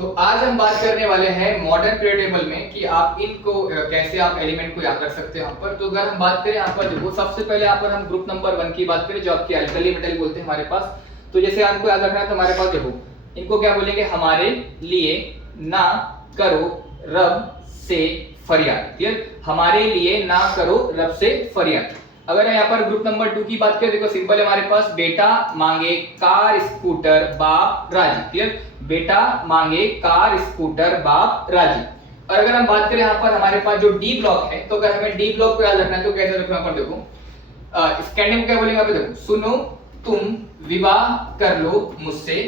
तो आज हम बात करने वाले हैं मॉडर्न पीरियड टेबल में कि आप इनको कैसे आप एलिमेंट को याद रख सकते हैं यहाँ पर। तो अगर हम बात करें यहाँ पर देखो, सबसे पहले यहाँ पर हम ग्रुप नंबर 1 की बात करें जो आपके अल्कली मेटल बोलते हैं हमारे पास। तो जैसे आपको याद रखना है तो हमारे पास देखो, इनको क्या बोलेंगे, हमारे लिए ना करो रब से फरियाद। क्लियर, हमारे लिए ना करो रब से फरियाद। अगर यहाँ पर ग्रुप नंबर 2 की बात करें, देखो सिंपल है हमारे पास, बेटा मांगे कार स्कूटर बाप राजी। क्लियर, बेटा मांगे कार स्कूटर बाप राजी। और अगर हम बात करें यहाँ पर हमारे पास जो डी ब्लॉक है, तो अगर हमें डी ब्लॉक को याद रखना है तो कैसे रखना, पर देखो स्टैंडिंग क्या बोलेंगे, देखो सुनो तुम विवाह कर लो मुझसे,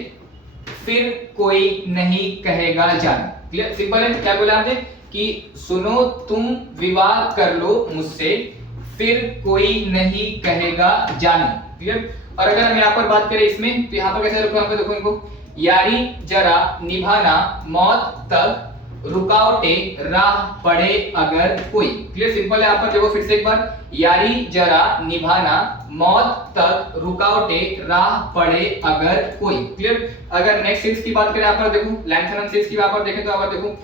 फिर कोई नहीं कहेगा जान। क्लियर, सिंपल है, क्या बोला आपने कि सुनो तुम विवाह कर लो मुझसे, फिर कोई नहीं कहेगा जानू। क्लियर, और अगर हम यहाँ पर बात करें इसमें, तो यहाँ पर कैसे रखो, यहाँ पर देखो इनको, यारी जरा निभाना मौत तक रुकावटें राह पड़े अगर कोई। क्लियर, सिंपल है, यहाँ पर देखो फिर से एक बार, यारी जरा निभाना मौत तक रुकावटें राह पड़े अगर कोई। क्लियर, अगर नेक्स्ट सीरीज की बात करें यहाँ पर देखो, लैंथनम सीरीज की यहाँ पर देखें तो यहाँ पर देखो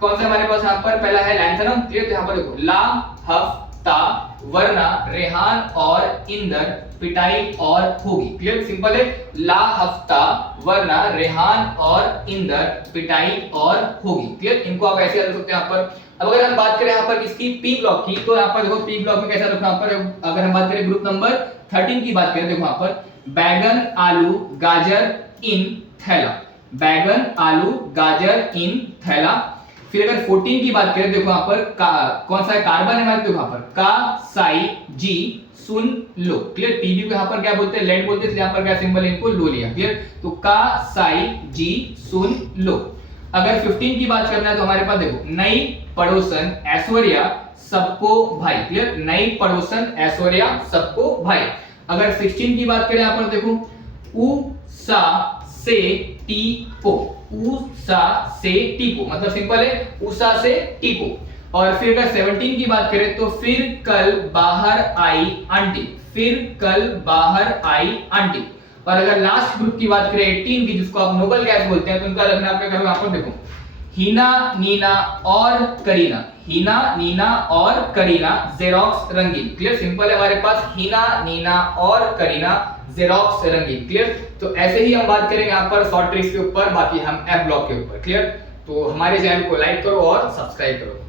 कौन सा हमारे पास यहाँ पर पहला है लैंथनम। क्लियर, तो यहाँ पर देखो ला हफ्ता वरना रेहान और इंदर पिटाई और होगी। क्लियर, सिंपल है, ला हफ्ता वरना रेहान और इंदर पिटाई और होगी। क्लियर, इनको आप ऐसे याद रख सकते हैं यहाँ पर। अब अगर हम बात करें यहाँ पर इसकी पी ब्लॉक की, तो यहाँ पर देखो पी ब्लॉक में कैसा रखना यहाँ पर, अगर हम बात करें ग्रुप नंबर 13 की बात करें, देखो यहाँ पर बैगन आलू गाजर इन थैला, बैगन आलू गाजर इन थैला। फिर अगर 14 की बात करें, देखो यहाँ पर कौन सा है, कार्बन है हमारे, देखो यहाँ पर का साई जी सुन लो। क्लियर, पीबी को यहाँ पर क्या बोलते हैं, लेड बोलते हैं, यहाँ पर क्या सिंबल इनको लो लिया। क्लियर, तो का साई जी सुन लो। अगर 15 की बात करना है तो हमारे पास देखो, नई पड़ोसन ऐश्वर्या सबको भाई। क्लियर, नई पड़ोसन ऐश्वर्या सबको भाई। अगर 16 की बात करें यहाँ पर देखो, उ सा से टीपो, उषा से टीपो, मतलब सिंपल है, उषा से टीपो। और फिर अगर 17 की बात करें तो फिर कल बाहर आई आंटी, फिर कल बाहर आई आंटी। और अगर लास्ट ग्रुप की बात करें 18 की, जिसको आप नोबल गैस बोलते हैं, तो उनका रखना आप क्या करो, यहाँ पर देखो हीना नीना और करीना, हीना नीना और करीना जेरोक्स रंगीन। क्लियर, सिंपल है हमारे पास, हीना नीना और करीना जेरोक्स रंगीन। क्लियर, तो ऐसे ही हम बात करेंगे यहाँ पर शॉर्ट ट्रिक्स के ऊपर, बाकी हम एफ ब्लॉक के ऊपर। क्लियर, तो हमारे चैनल को लाइक करो और सब्सक्राइब करो।